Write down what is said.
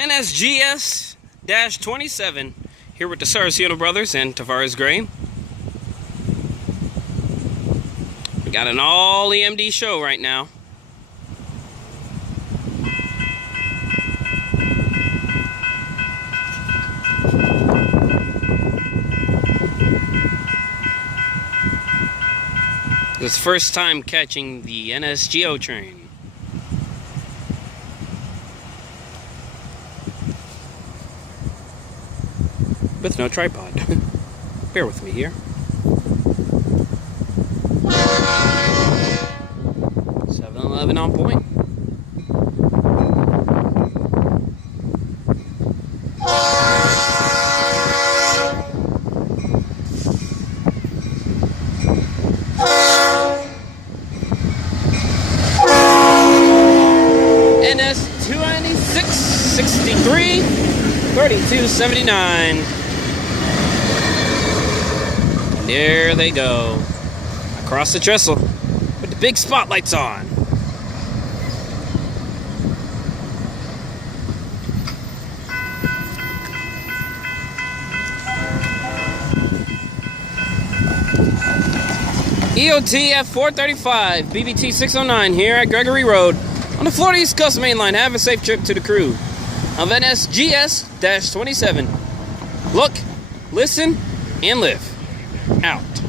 NSGS-27 here with the Saraceno brothers and Tavaris Gray. We got an all EMD show right now. It's first time catching the NSGO train. With no tripod. Bear with me here. 7-11 on point. NS-26-63 3279. There they go, across the trestle with the big spotlights on. EOT F435, BBT 609 here at Gregory Road on the Florida East Coast Main Line. Have a safe trip to the crew of NSGS-27. Look, listen, and live. Out.